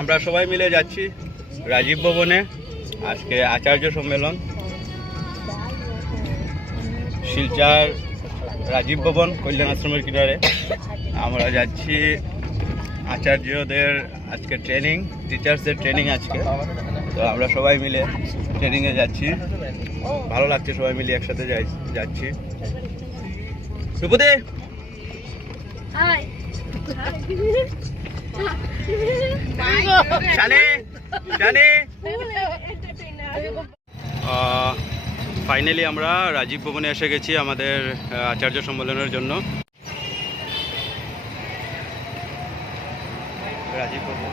আমরা সবাই মিলে যাচ্ছি রাজীব ভবনে। আজকে আচার্য সম্মেলন, শিলচর রাজীব ভবন কল্যাণ আশ্রমের কিনারে। আমরা যাচ্ছি আচার্যদের আজকে ট্রেনিং, টিচার্সদের ট্রেনিং আজকে। তো আমরা সবাই মিলে ট্রেনিংয়ে যাচ্ছি, ভালো লাগছে, সবাই মিলে একসাথে যাচ্ছি। সুপদে ফাইনালি আমরা রাজীব ভবনে এসে গেছি আমাদের আচার্য সম্মেলনের জন্য। রাজীব ভবন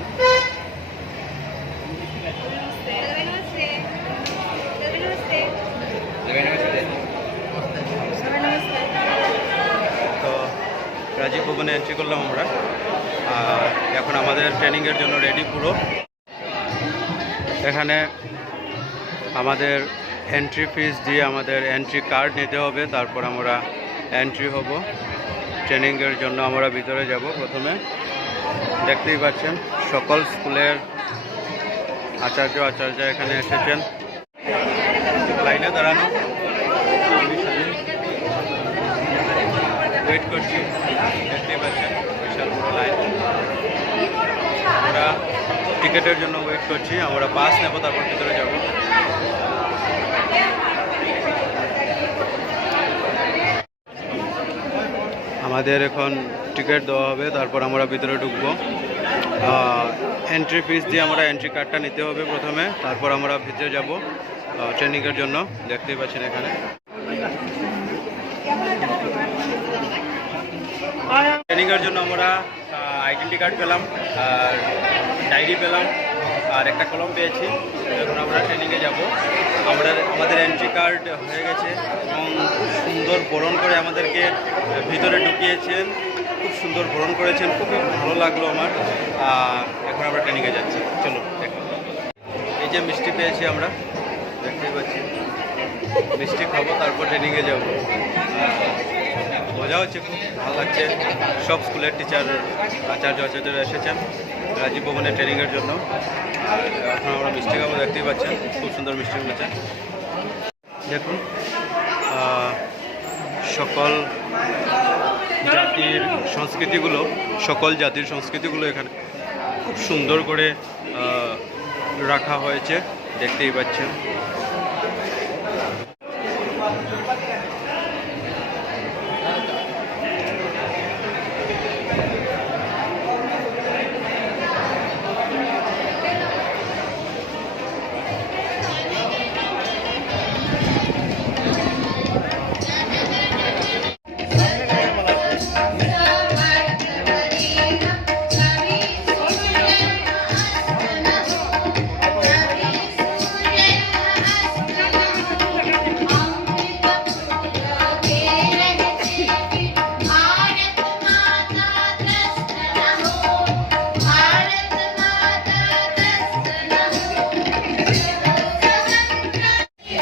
তো রাজীব ভবনে এন্ট্রি করলাম আমরা। এখন আমাদের ট্রেনিংয়ের জন্য রেডি পুরো। এখানে আমাদের এন্ট্রি ফিস দিয়ে আমাদের এন্ট্রি কার্ড নিতে হবে, তারপর আমরা এন্ট্রি হব ট্রেনিংয়ের জন্য। আমরা ভিতরে যাব। প্রথমে দেখতেই পাচ্ছেন সকল স্কুলের আচার্য এখানে এসেছেন। লাইনে দাঁড়ানো, ওয়েট করছি। দেখতেই পাচ্ছেন বিশাল বড় লাইন। আমরা টিকিটের জন্য ওয়েট করছি। আমরা পাস নেব, তারপর ভিতরে যাব। আমাদের এখন টিকিট দেওয়া হবে, তারপর আমরা ভিতরে ঢুকবো। এন্ট্রি ফিস দিয়ে আমরা এন্ট্রি কার্ডটা নিতে হবে প্রথমে, তারপর আমরা ভিতরে যাব ট্রেনিংয়ের জন্য। দেখতেই পাচ্ছেন এখানে ট্রেনিংয়ের জন্য আমরা আইডেন্টি কার্ড পেলাম, আর ডায়েরি পেলাম, আর একটা কলম পেয়েছি। এখন আমরা ট্রেনিংয়ে যাব। আমাদের এন্ট্রি কার্ড হয়ে গেছে এবং সুন্দর বরণ করে আমাদেরকে ভিতরে ঢুকিয়েছেন। খুব সুন্দর বরণ করেছেন, খুবই ভালো লাগলো আমার। এখন আমরা ট্রেনিংয়ে যাচ্ছি। চলো দেখো, এই যে মিষ্টি পেয়েছি আমরা, দেখতেই পাচ্ছি। মিষ্টি খাবো, তারপর ট্রেনিংয়ে যাব। মজা হচ্ছে, খুব ভালো লাগছে। সব স্কুলের টিচার আচার্যরা এসেছেন রাজীব ভবনে ট্রেনিংয়ের জন্য। এখন আমরা মিষ্টি খাবো, দেখতেই পাচ্ছেন খুব সুন্দর মিষ্টি হয়েছে। দেখুন সকল জাতির সংস্কৃতিগুলো এখানে খুব সুন্দর করে রাখা হয়েছে, দেখতেই পাচ্ছেন।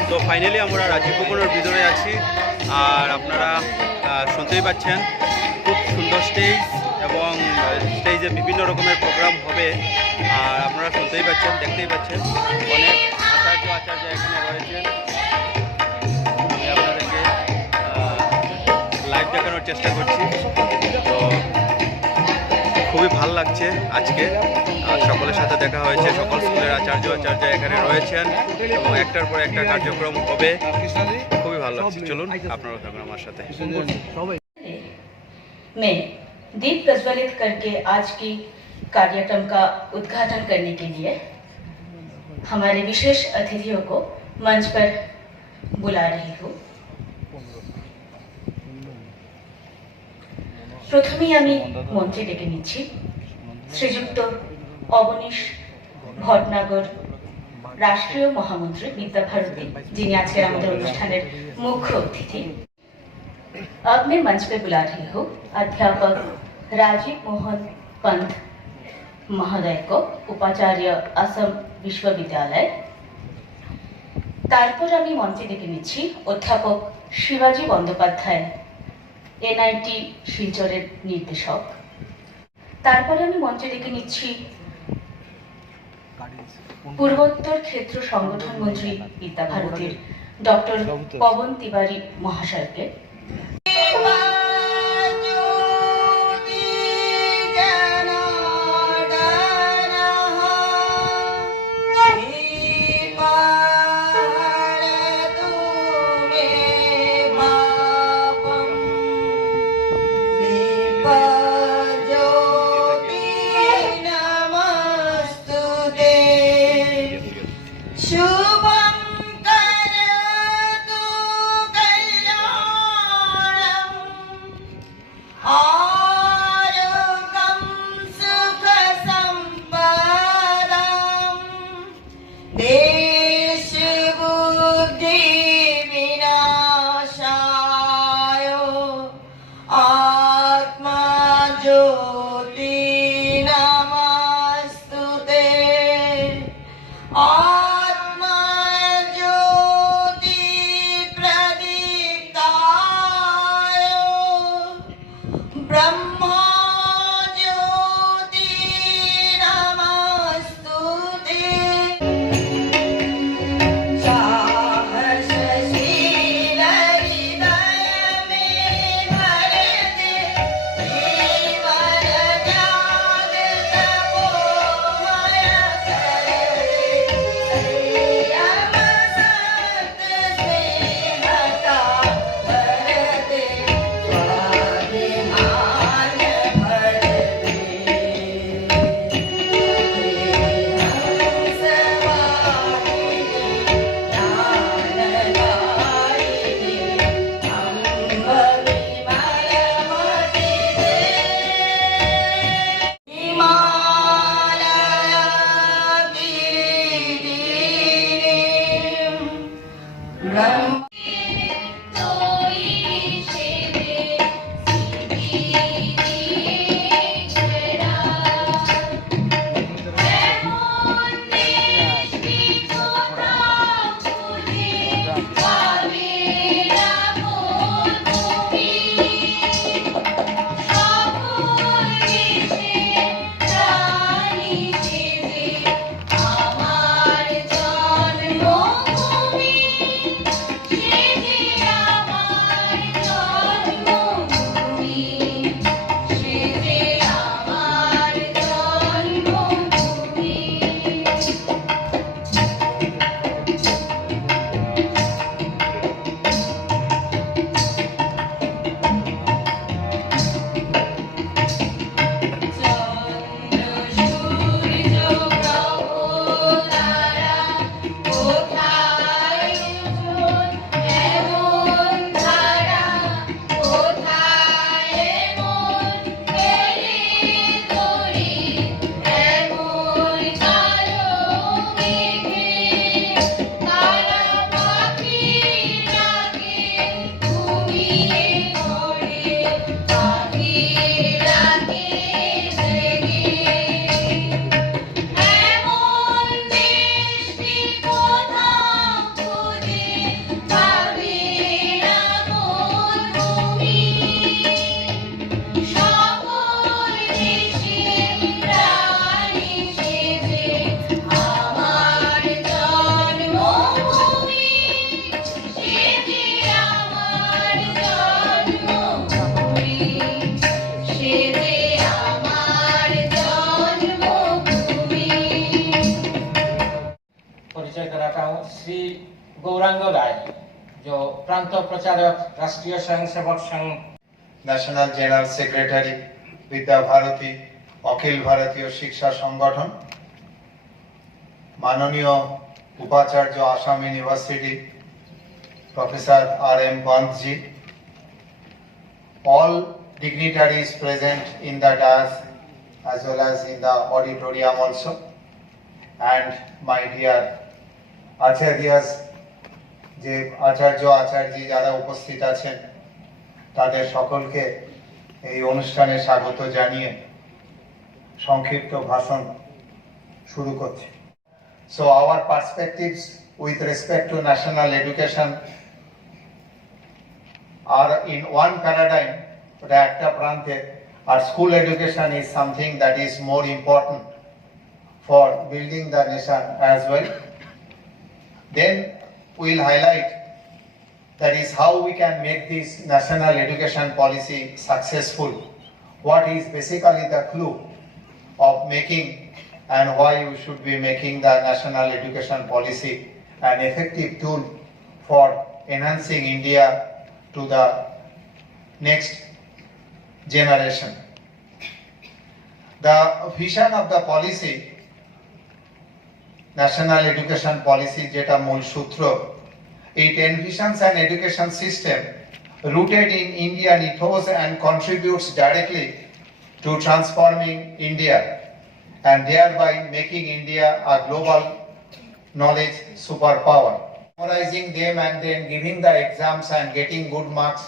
তো ফাইনালি আমরা রাজীব ভবনের ভিতরে আছি, আর আপনারা শুনতেই পাচ্ছেন খুব সুন্দর স্টেজ, এবং স্টেজে বিভিন্ন রকমের প্রোগ্রাম হবে। আর আপনারা শুনতেই পাচ্ছেন, দেখতেই পাচ্ছেন অনেক আচার্য এখানে রয়েছেন। আমি আপনাদেরকে লাইভ দেখানোর চেষ্টা করছি। তো খুবই ভালো লাগছে আজকে, সকলের সাথে দেখা হয়েছে। সকল স্কুলের আচার্য এখানে রয়েছেন এবং একটার পর একটা কার্যক্রম হবে। খুবই ভালো লাগছে। চলুন আপনারাও থাকুন আমার সাথে। मैं दीप प्रज्वलित करके आज की कार्यक्रम का उद्घाटन करने के लिए हमारे विशेष अतिथियों को मंच पर बुला रही हूँ। প্রথমেই আমি মন্ত্রী ডেকে নিচ্ছি শ্রীযুক্ত অবনীশ ভটনাগর, রাষ্ট্রীয় মহামন্ত্রী বিদ্যাভারতী, যিনি আজকের আমাদের অনুষ্ঠানের মুখ্য অতিথি। अब मैं मंच पे बुला रही हूँ अध्यापक राजीव मोहन पंत महोदय को, उपाचार्य असम विश्वविद्यालय। তারপর আমি মঞ্চে ডেকে নিচ্ছি অধ্যাপক শিবাজী বন্দ্যোপাধ্যায়, এনআইটি শিলচরের নির্দেশক। তারপরে আমি মঞ্চে ডেকে নিচ্ছি পূর্বোত্তর ক্ষেত্র সংগঠন মন্ত্রী বিদ্যাভারতীর ডক্টর পবন তিওয়ারি মহাশয়কে शुभं करतु कल्याणम् आरोग्यं सुखसम्पदम् देशबुद्धिविनाशाय आत्मज्योति नमस्तुते ब्रह्मा ज्योति नमस्तुते साहसशील हृदय में भर दे जीवन त्याग तपोमय कर दे संयम सत स्नेहता भर दे स्वाभिमान भर दे हंसवाहिनी ज्ञानदायिनी अम्ब विमलमति दे हिमालयागिरिगिरिं ब्रह्म परिचय कराता हूँ श्री गौरांग राय जो प्रांत प्रचारक राष्ट्रीय Swayamsevak Sangh national general secretary Vidya Bharati অখিল ভারতীয় শিক্ষা সংগঠন মাননীয় উপাচার্য Assam university professor R.M. Pantji, all dignitaries present in the dais as well as in the auditorium also, and my dear acharyas, যে আচার্য আচার্যী যারা উপস্থিত আছেন তাদের সকলকে এই অনুষ্ঠানে স্বাগত জানিয়ে সংক্ষিপ্ত ভাষণ শুরু করছি। So our perspectives with respect to national education are in one paradigm, ওটা একটা প্রান্তে, আর school education is something that is more important for building the nation as well. Then we'll highlight that is how we can make this national education policy successful. What is basically the clue of making and why we should be making the national education policy an effective tool for enhancing India to the next generation. The vision of the policy, national education policy jeta mool sutro, it envisions an education system rooted in Indian ethos and contributes directly to transforming India and thereby making India a global knowledge superpower. Memorizing them and then giving the exams and getting good marks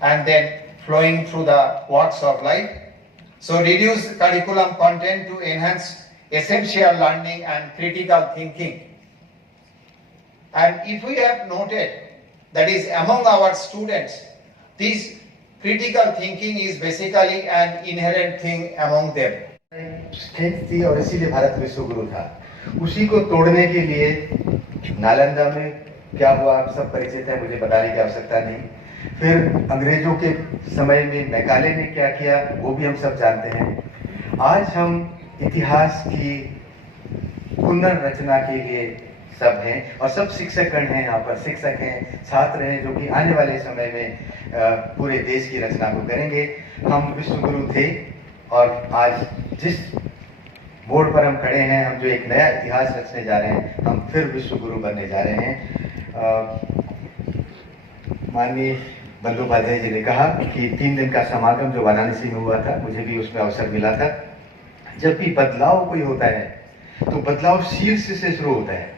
and then flowing through the works of life. So reduce curriculum content to enhance essential learning and critical thinking. And if we have noted, that is among our students, this critical thinking is basically an inherent thing among them. Strength थी और इसीलिए भारत विश्व गुरु था। उसी को तोड़ने के लिए नालंदा में क्या हुआ आप सब परिचित है, मुझे बताने की आवश्यकता नहीं। फिर अंग्रेजों के समय में मैकाले ने क्या किया वो भी हम सब जानते हैं। आज हम इतिहास की पुनर्रचना के लिए सब हैं और सब शिक्षकगण हैं, यहाँ पर शिक्षक हैं, छात्र हैं जो कि आने वाले समय में पूरे देश की रचना को करेंगे। हम विश्व गुरु थे और आज जिस बोर्ड पर हम खड़े हैं, हम जो एक नया इतिहास रचने जा रहे हैं, हम फिर विश्व गुरु बनने जा रहे हैं। माननीय बंदोपाध्याय जी ने कहा कि 3 दिन का समागम जो वाराणसी में हुआ था, मुझे भी उसमें अवसर मिला था। जब भी बदलाव कोई होता है तो बदलाव शीर्ष से शुरू होता है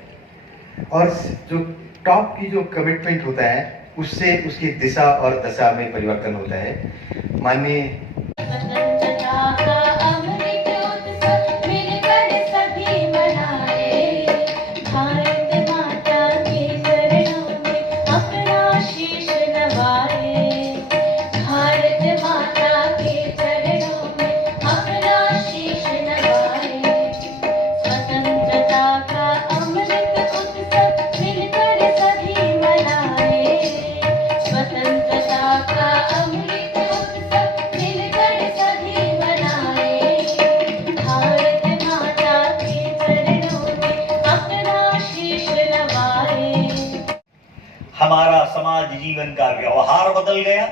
और जो टॉप की जो कमिटमेंट होता है उससे उसकी दिशा और दशा में परिवर्तन होता है। माननीय स्वतंत्रता का अमृत उत्सव मिलकर सभी मनाए, भारत माता के चरणों में अपना शीश नवाए, भारत माता के चरणों में अपना शीश नवाए। स्वतंत्रता का अमृत उत्सव मिलकर सभी मनाए, स्वतंत्रता का अमृत उत्सव मिलकर सभी मनाए, भारत माता के चरणों में अपना शीश नवाए। हमारा समाज जीवन का व्यवहार बदल गया।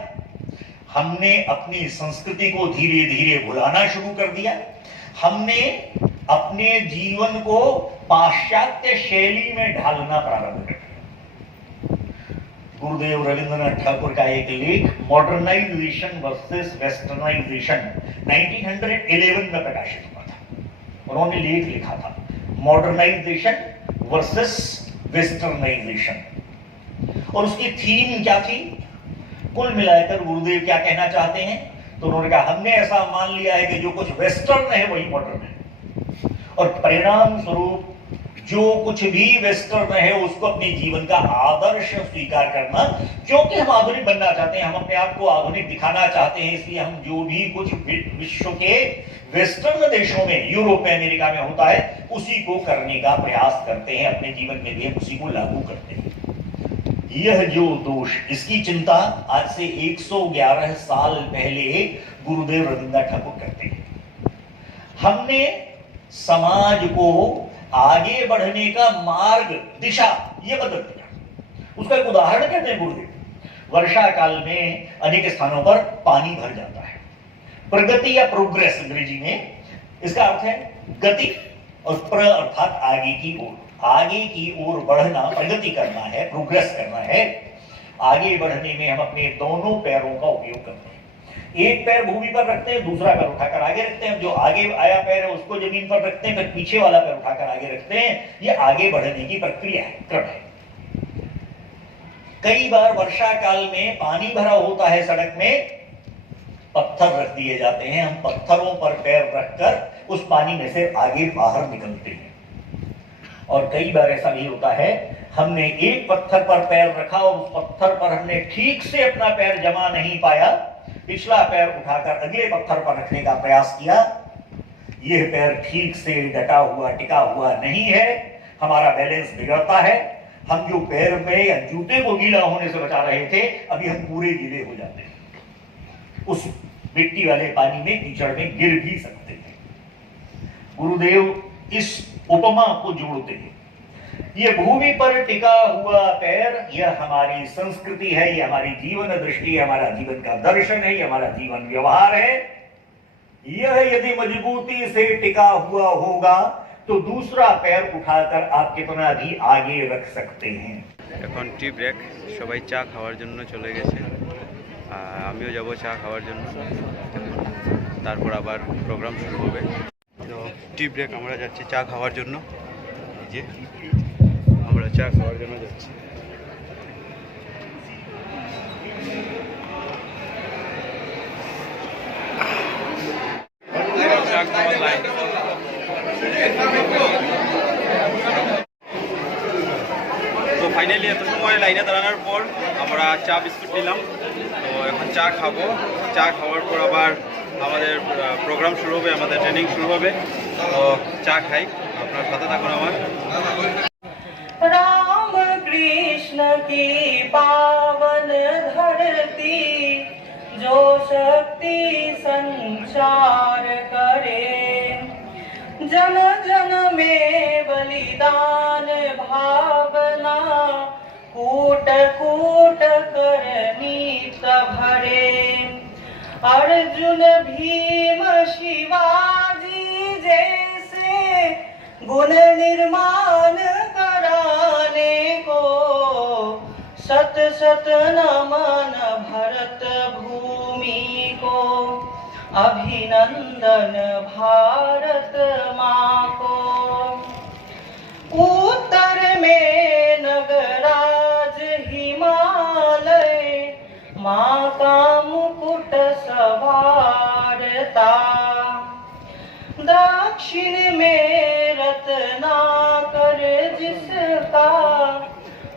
हमने अपनी संस्कृति को धीरे धीरे भुलाना शुरू कर दिया। हमने अपने जीवन को पाश्चात्य शैली में ढालना प्रारंभ कर दिया। गुरुदेव रविंद्रनाथ ठाकुर का एक लेख मॉडर्नाइजेशन वर्सेस वेस्टर्नाइजेशन 1911 में प्रकाशित हुआ था। उन्होंने लेख लिखा था मॉडर्नाइजेशन वर्सेस वेस्टर्नाइजेशन और उसकी थीम क्या थी। कुल मिलाकर गुरुदेव क्या कहना चाहते हैं, तो उन्होंने कहा हमने ऐसा मान लिया है कि जो कुछ वेस्टर्न है वही मॉडर्न है और परिणाम स्वरूप जो कुछ भी वेस्टर्न है उसको अपने जीवन का आदर्श स्वीकार करना। क्योंकि हम आधुनिक बनना चाहते हैं, हम अपने आप को आधुनिक दिखाना चाहते हैं, इसलिए हम जो भी कुछ विश्व के वेस्टर्न देशों में, यूरोप में, अमेरिका में होता है उसी को करने का प्रयास करते हैं, अपने जीवन में भी हम उसी को लागू करते हैं। यह जो दोष, इसकी चिंता आज से 111 साल पहले गुरुदेव रविंद्रनाथ ठाकुर करते हैं। हमने समाज को आगे बढ़ने का मार्ग, दिशा ये बदल दिया। उसका एक उदाहरण कहते हैं गुरुदेव। वर्षा काल में अनेक स्थानों पर पानी भर जाता है। प्रगति या प्रोग्रेस अंग्रेजी में, इसका अर्थ है गति और प्र अर्थात आगे की ओर। आगे की ओर बढ़ना, प्रगति करना है, प्रोग्रेस करना है। आगे बढ़ने में हम अपने दोनों पैरों का उपयोग करते हैं। एक पैर भूमि पर रखते हैं, दूसरा पैर उठाकर आगे रखते हैं। जो आगे आया पैर है उसको जमीन पर रखते हैं, फिर पीछे वाला पैर उठाकर आगे रखते हैं। ये आगे बढ़ने की प्रक्रिया है, क्रम है। कई बार वर्षा काल में पानी भरा होता है, सड़क में पत्थर रख दिए जाते हैं। हम पत्थरों पर पैर रखकर उस पानी में से आगे बाहर निकलते हैं। और कई बार ऐसा भी होता है, हमने एक पत्थर पर पैर रखा और उस पत्थर पर हमने ठीक से अपना पैर जमा नहीं पाया, पिछला पैर उठाकर अगले पत्थर पर रखने का प्रयास किया, यह पैर ठीक से डटा हुआ टिका हुआ नहीं है, हमारा बैलेंस बिगड़ता है। हम जो पैर में या जूते को गीला होने से बचा रहे थे, अभी हम पूरे गीले हो जाते हैं, उस मिट्टी वाले पानी में, कीचड़ में गिर भी सकते थे। गुरुदेव इस उपमा को जोड़ते हैं, ये भूमि पर टिका हुआ पैर, यह हमारी संस्कृति है, यह हमारी जीवन दृष्टि है, हमारा जीवन का दर्शन है, यह हमारा जीवन व्यवहार है। यह यदि मजबूती से टिका हुआ होगा तो दूसरा पैर उठाकर आप कितना भी आगे रख सकते हैं। এখন টি ব্রেক, সবাই চা খাওয়ার জন্য চলে গেছে, আমিও যাব চা খাওয়ার জন্য। তারপর আবার প্রোগ্রাম শুরু হবে। তো টি ব্রেক, আমরা যাচ্ছি চা খাওয়ার জন্য। এই যে আমরা চা খাওয়ার জন্য যাচ্ছি। চা খাওয়ার লাইন। তো ফাইনালি এত সময় লাইনে দাঁড়ানোর পর আমরা চা বিস্কুট নিলাম। তো এখন চা খাবো, চা খাওয়ার পর আবার আমাদের প্রোগ্রাম শুরু হবে, আমাদের ট্রেনিং শুরু হবে। তো চা খাই, আপনার সাথে থাকুন আমার। राम कृष्ण की पावन धरती, जो शक्ति संचार करे, जन जन में बलिदान भावना, कूट कूट कर नीत भरे। अर्जुन भीम शिवाजी जैसे गुण निर्माण कराने को, सत सत नमन भरत भूमि को, अभिनंदन भारत माँ को। उत्तर में नगराज हिमालय, माँ का मुकुट सवारता, दक्षिण में रत्नाकर जिसका,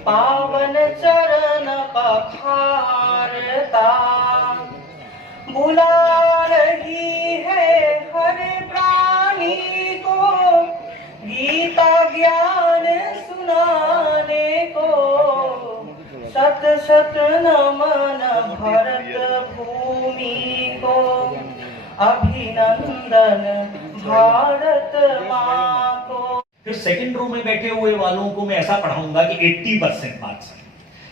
पावन चरण पखारता। बुला रही है हर प्राणी को, गीता ज्ञान सुनाने को, सत सत नमन भरत भूमि को, अभिनंदन भारत माँ को। फिर सेकंड रो में बैठे हुए वालों को मैं ऐसा पढ़ाऊंगा कि 80% मार्क्स आए।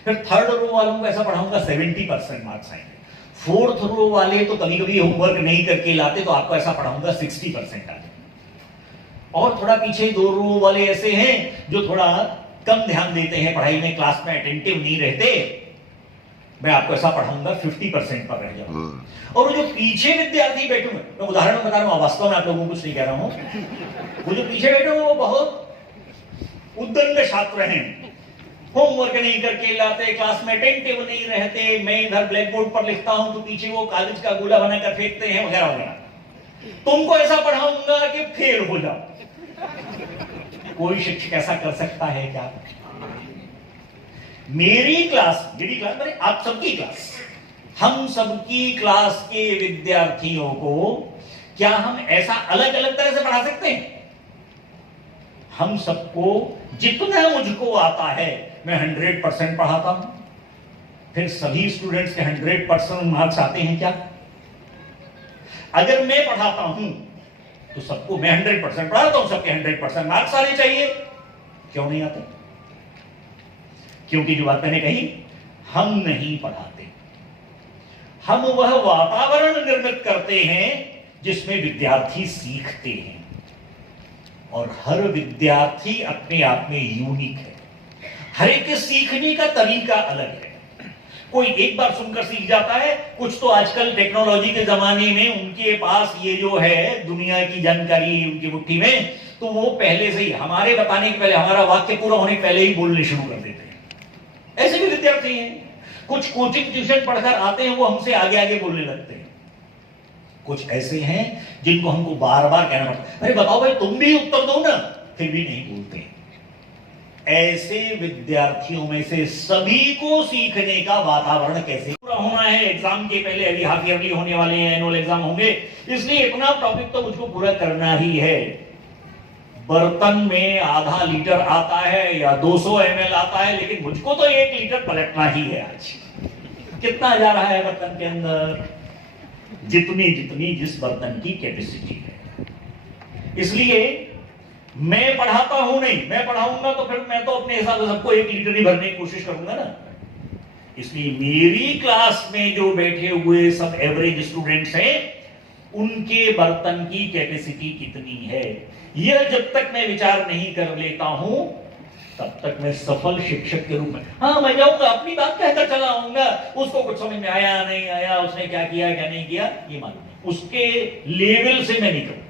फिर थर्ड रो वालों को ऐसा पढ़ाऊंगा 70% मार्क्स आएंगे। फोर्थ रो वाले तो कभी कभी होमवर्क नहीं करके लाते, तो आपको ऐसा पढ़ाऊंगा 60% आ जाए। और थोड़ा पीछे दो रो वाले ऐसे हैं जो थोड़ा कम ध्यान देते हैं पढ़ाई में, क्लास में अटेंटिव नहीं रहते, मैं आपको ऐसा पढ़ाऊंगा 50% पर रह जाऊंगा। और वो जो पीछे विद्यार्थी बैठे हुए, मैं उदाहरण बता रहा हूं, वास्तव में आप लोगों को कुछ नहीं कह रहा हूं, वो जो पीछे बैठे हुए वो बहुत उद्दंड छात्र हैं, होमवर्क नहीं करके लाते, क्लास में अटेंटिव नहीं रहते, मैं इधर ब्लैक बोर्ड पर लिखता हूं तो पीछे वो कागज का गोला बनाकर फेंकते हैं वगैरह वगैरह। तुमको ऐसा पढ़ाऊंगा कि फेल हो जाओ। कोई शिक्षक ऐसा कर सकता है क्या? मेरी क्लास माने आप सबकी क्लास, हम सबकी क्लास के विद्यार्थियों को क्या हम ऐसा अलग अलग तरह से पढ़ा सकते हैं? हम सबको जितना मुझको आता है मैं 100% पढ़ाता हूं। फिर सभी स्टूडेंट्स के 100% मार्क्स आते हैं क्या? अगर मैं पढ़ाता हूं तो सबको मैं 100% पढ़ाता हूं, सबके 100% मार्क्स आने चाहिए। क्यों नहीं आते? क्योंकि जो बात मैंने कही, हम नहीं पढ़ाते, हम वह वातावरण निर्मित करते हैं जिसमें विद्यार्थी सीखते हैं। और हर विद्यार्थी अपने आप में यूनिक है, हर एक के सीखने का तरीका अलग है। कोई एक बार सुनकर सीख जाता है, कुछ तो आजकल टेक्नोलॉजी के जमाने में उनके पास ये जो है दुनिया की जानकारी उनकी मुट्ठी में, तो वो पहले से ही हमारे बताने के पहले, हमारा वाक्य पूरा होने के पहले ही बोलने शुरू कर देते हैं। ऐसे भी विद्यार्थी हैं, कुछ कोचिंग ट्यूशन पढ़कर आते हैं, वो हमसे आगे आगे बोलने लगते हैं। कुछ ऐसे हैं जिनको हमको बार बार कहना पड़ता है, अरे बताओ भाई तुम भी उत्तर दो ना, फिर भी नहीं बोलते। ऐसे विद्यार्थियों में से सभी को सीखने का वातावरण कैसे पूरा होना है। एग्जाम के पहले अभी हाफ ईयरली होने वाले हैं, एनुअल एग्जाम होंगे, इसलिए इतना टॉपिक तो मुझको पूरा करना ही है। बर्तन में आधा लीटर आता है या 200 ml आता है, लेकिन मुझको तो 1 लीटर पलटना ही है। आज कितना जा रहा है बर्तन के अंदर? जितनी जितनी जिस बर्तन की कैपेसिटी है। इसलिए मैं पढ़ाता हूं नहीं, मैं पढ़ाऊंगा तो फिर मैं तो अपने हिसाब से सबको 1 लीटर ही भरने की कोशिश करूंगा ना। इसलिए मेरी क्लास में जो बैठे हुए सब एवरेज स्टूडेंट्स हैं, उनके बर्तन की कैपेसिटी कितनी है, यह जब तक मैं विचार नहीं कर लेता हूं तब तक मैं सफल शिक्षक के रूप में, हाँ मैं जाऊंगा अपनी बात कहकर चला आऊंगा, उसको कुछ समझ में आया नहीं आया, उसने क्या किया क्या नहीं किया ये मालूम नहीं, उसके लेवल से मैं नहीं करूंगा।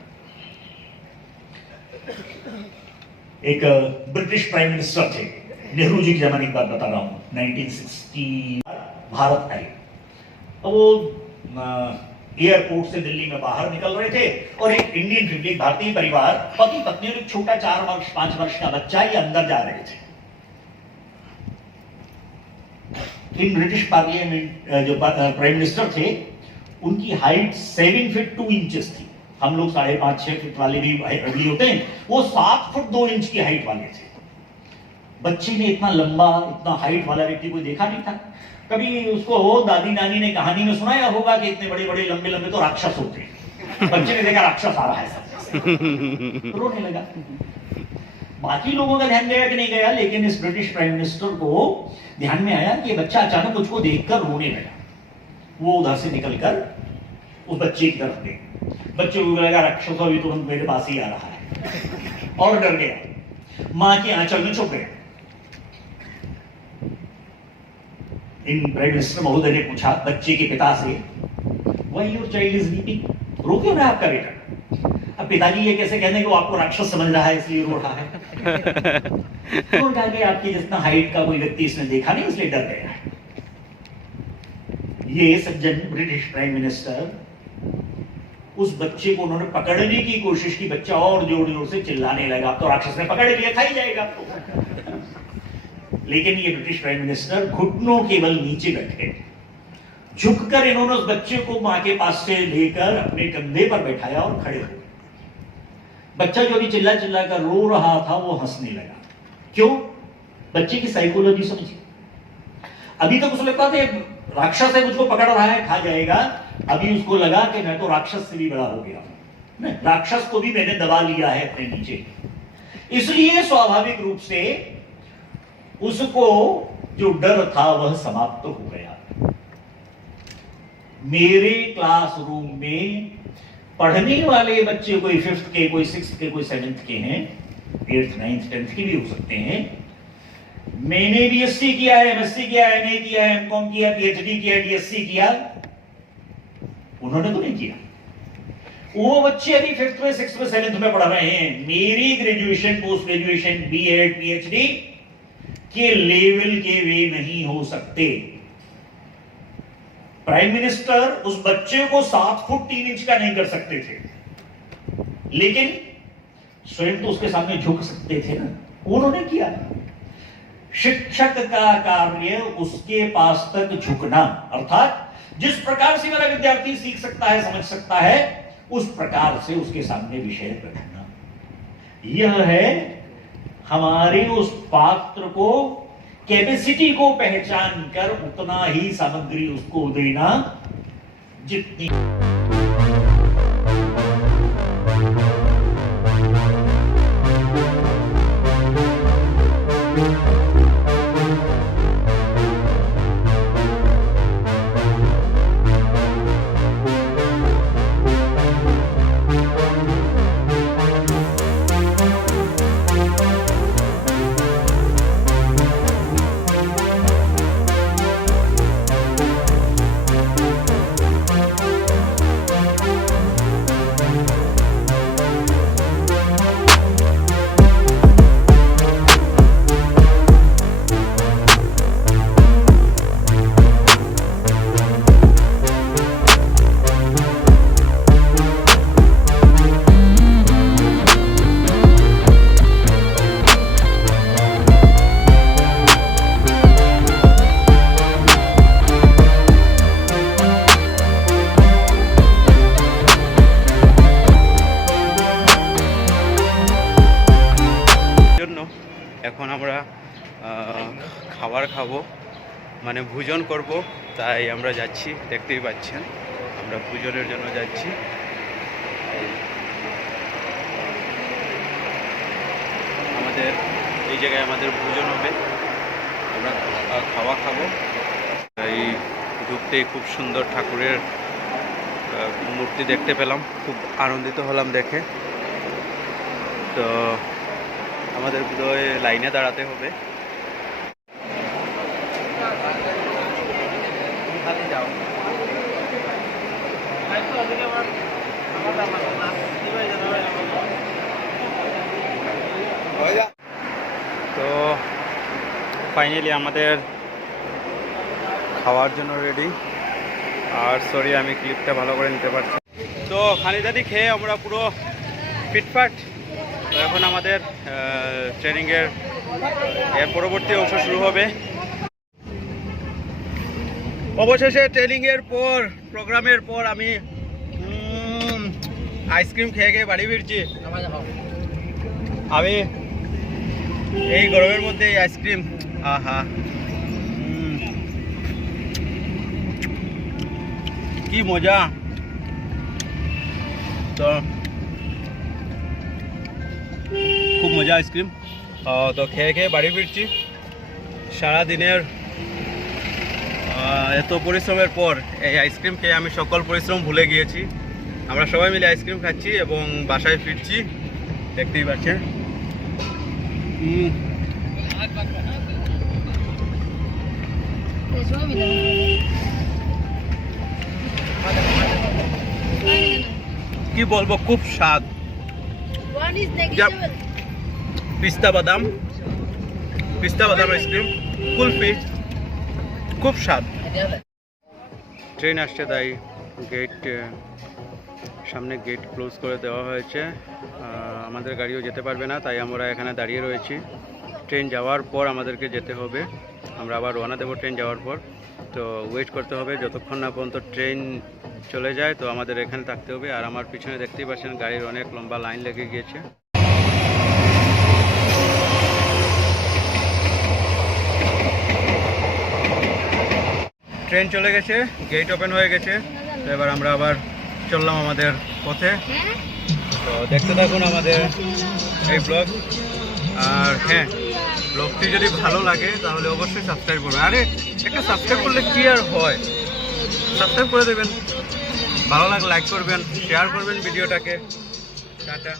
एक ब्रिटिश प्राइम मिनिस्टर थे, नेहरू जी के जमाने की बात बता रहा हूं, 1960 भारत आए। तो वो एयरपोर्ट से दिल्ली में बाहर निकल रहे थे और एक इंडियन फैमिली, भारतीय परिवार, पति पत्नी और एक छोटा 4 वर्ष 5 वर्ष का बच्चा ये अंदर जा रहे थे। इन ब्रिटिश पार्लियामेंट जो प्राइम मिनिस्टर थे, उनकी हाइट 7 फीट 2 इंचेस थी। हम लोग 5.5-6 फीट वाले भी अगली होते हैं, वो 7 फुट 2 इंच की हाइट वाले थे। बच्चे ने इतना लंबा, इतना हाइट वाला व्यक्ति कोई देखा नहीं था। कभी उसको दादी नानी ने कहानी में सुनाया होगा कि इतने बड़े बड़े लंबे लंबे तो राक्षस होते हैं। बच्चे ने देखा राक्षस आ रहा है सब, रोने लगा। बाकी लोगों का ध्यान गया कि नहीं गया, लेकिन इस ब्रिटिश प्राइम मिनिस्टर को ध्यान में आया कि बच्चा अचानक उसको देखकर रोने लगा। वो उधर से निकलकर उस बच्चे की तरफ गए। बच्चे को लगा राक्षस अभी तुरंत मेरे पास ही आ रहा है, और डर गया, मां के आंचल में छुप गया। इन प्राइम मिनिस्टर महोदय ने पूछा बच्चे के पिता से, why your child is weeping, रो क्यों रहा है आपका बेटा? अब पिताजी ये कैसे कहने को आपको राक्षस समझ रहा है इसलिए रो रहा है। तो कहा कि आपकी जितना हाइट का कोई व्यक्ति इसने देखा नहीं इसलिए डर गया है। ये सज्जन ब्रिटिश प्राइम मिनिस्टर, उस बच्चे को उन्होंने पकड़ने की कोशिश की, बच्चा और जोर जोर से चिल्लाने लगा, तो राक्षस ने पकड़ लिया, खा ही जाएगा आपको। लेकिन ये ब्रिटिश प्राइम मिनिस्टर घुटनों केवल नीचे बैठे, झुककर इन्होंने उस बच्चे को मां के पास से लेकर अपने कंधे पर बैठाया और खड़े हो गए। बच्चा जो भी चिल्ला चिल्ला कर रो रहा था वो हंसने लगा। क्यों? बच्चे की साइकोलॉजी समझिए। अभी तक उसको लगता था राक्षस है, मुझको पकड़ रहा है, खा जाएगा। अभी उसको लगा कि मैं तो राक्षस से भी बड़ा हो गया, राक्षस को भी मैंने दबा लिया है अपने नीचे। इसलिए स्वाभाविक रूप से उसको जो डर था वह समाप्त हो गया। मेरे क्लासरूम में पढ़ने वाले बच्चे कोई 5th के, कोई 6th के, कोई 7th के हैं, 8th 9th 10th के भी हो सकते हैं। मैंने बीएससी किया है, एमएससी किया है, एमए किया है, एमकॉम किया, पीएचडी किया, डीएससी किया, उन्होंने तो नहीं किया। वो बच्चे अभी 5th में, 6th में, 7th में पढ़ रहे हैं। मेरी graduation, post graduation, BEd, PhD के लेवल के वे नहीं हो सकते। प्राइम मिनिस्टर उस बच्चे को 7 फुट 3 इंच का नहीं कर सकते थे, लेकिन स्वयं तो उसके सामने झुक सकते थे ना, उन्होंने किया। शिक्षक का कार्य उसके पास तक झुकना, अर्थात जिस प्रकार से मेरा विद्यार्थी सीख सकता है, समझ सकता है, उस प्रकार से उसके सामने विषय रखना। यह है हमारे उस पात्र को, कैपेसिटी को पहचान कर उतना ही सामग्री उसको देना जितनी এখন আমরা খাবার খাবো, মানে ভোজন করব, তাই আমরা যাচ্ছি। দেখতেই পাচ্ছেন আমরা ভোজনের জন্য যাচ্ছি। আমাদের এই জায়গায় আমাদের ভোজন হবে, আমরা খাওয়া খাবো। এই ঢুকতেই খুব সুন্দর ঠাকুরের মূর্তি দেখতে পেলাম, খুব আনন্দিত হলাম দেখে। তো আমাদের বোধহয় লাইনে দাঁড়াতে হবে। তো ফাইনালি আমাদের খাওয়ার জন্য রেডি। আর সরি, আমি ক্লিপটা ভালো করে নিতে পারছি। তো খানিদানি খেয়ে আমরা পুরো ফিটফাট। তো এখন আমাদের ট্রেনিংয়ের এর পরবর্তী অংশ শুরু হবে। অবশেষে ট্রেনিংয়ের পর, প্রোগ্রামের পর আমি আইসক্রিম খেয়ে খেয়ে বাড়ি ফিরছি। আমি এই গরমের মধ্যে এই আইসক্রিম, আহা কি মজা। তো খুব মজা আইসক্রিম। তো খেয়ে খেয়ে বাড়ি ফিরছি। সারাদিনের এত পরিশ্রমের পর এই আইসক্রিম খেয়ে আমি সকল পরিশ্রম ভুলে গিয়েছি। আমরা সবাই মিলে আইসক্রিম খাচ্ছি এবং বাসায় ফিরছি, দেখতেই পাচ্ছেন। কি বলবো, খুব স্বাদ। পিস্তা বাদাম আইসক্রিম, কুলফি, খুব স্বাদ। ট্রেন আসছে, তাই সামনে গেট ক্লোজ করে দেওয়া হয়েছে। আমাদের গাড়িও যেতে পারবে না, তাই আমরা এখানে দাঁড়িয়ে রয়েছি। ট্রেন যাওয়ার পর আমাদেরকে যেতে হবে, আমরা আবার রওনা দেবো ট্রেন যাওয়ার পর। তো ওয়েট করতে হবে যতক্ষণ না পর্যন্ত ট্রেন চলে যায়, তো আমাদের এখানে থাকতে হবে। আর আমার পিছনে দেখতেই পাচ্ছেন গাড়ির অনেক লম্বা লাইন লেগে গিয়েছে। ট্রেন চলে গেছে, গেট ওপেন হয়ে গেছে। তো এবার আমরা আবার চললাম আমাদের পথে। তো দেখতে থাকুন আমাদের এই ব্লগ। আর হ্যাঁ, ব্লগটি যদি ভালো লাগে তাহলে অবশ্যই সাবস্ক্রাইব করবেন। আরে একটা সাবস্ক্রাইব করলে কি আর হয়, সাবস্ক্রাইব করে দেবেন। ভালো লাগলে লাইক করবেন, শেয়ার করবেন ভিডিওটাকে। টাটা।